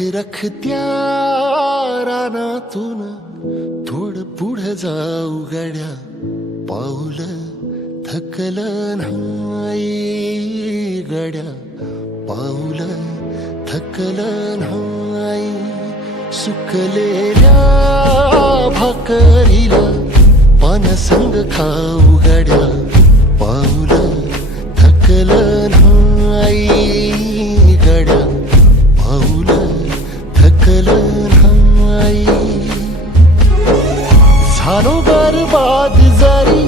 रखत्या रानातून थोडं पुढं जाऊ गड्या, पाऊल थकलं नाही गड्या, पाऊल थकलं नाही. सुकलेल्या भाकरीला पानसंग खाऊ गड्या, पाऊल थकलं नाही गड्या, पाऊल थकलं नाही. झालो बरबाद जरी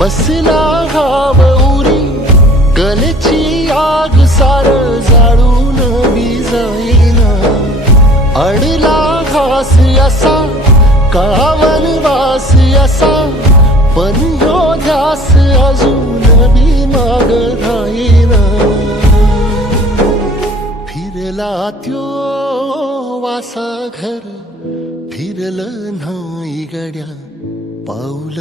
बसला घाव उरी, गलची आग सार जाळून बी जाईना. अडला घास असा काळा वनवास असा, पण ह्यो ध्यास अजून बी माग राहीना. फिरला त्यो वासा घर फिरलं नाही गड्या, पाऊल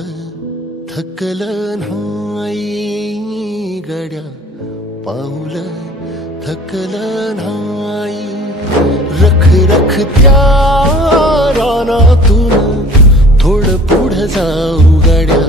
थकलं नाही गड्या, पाऊल थकलं नाही. रखत्या रानातून थोडं पुढं जाऊ गड्या,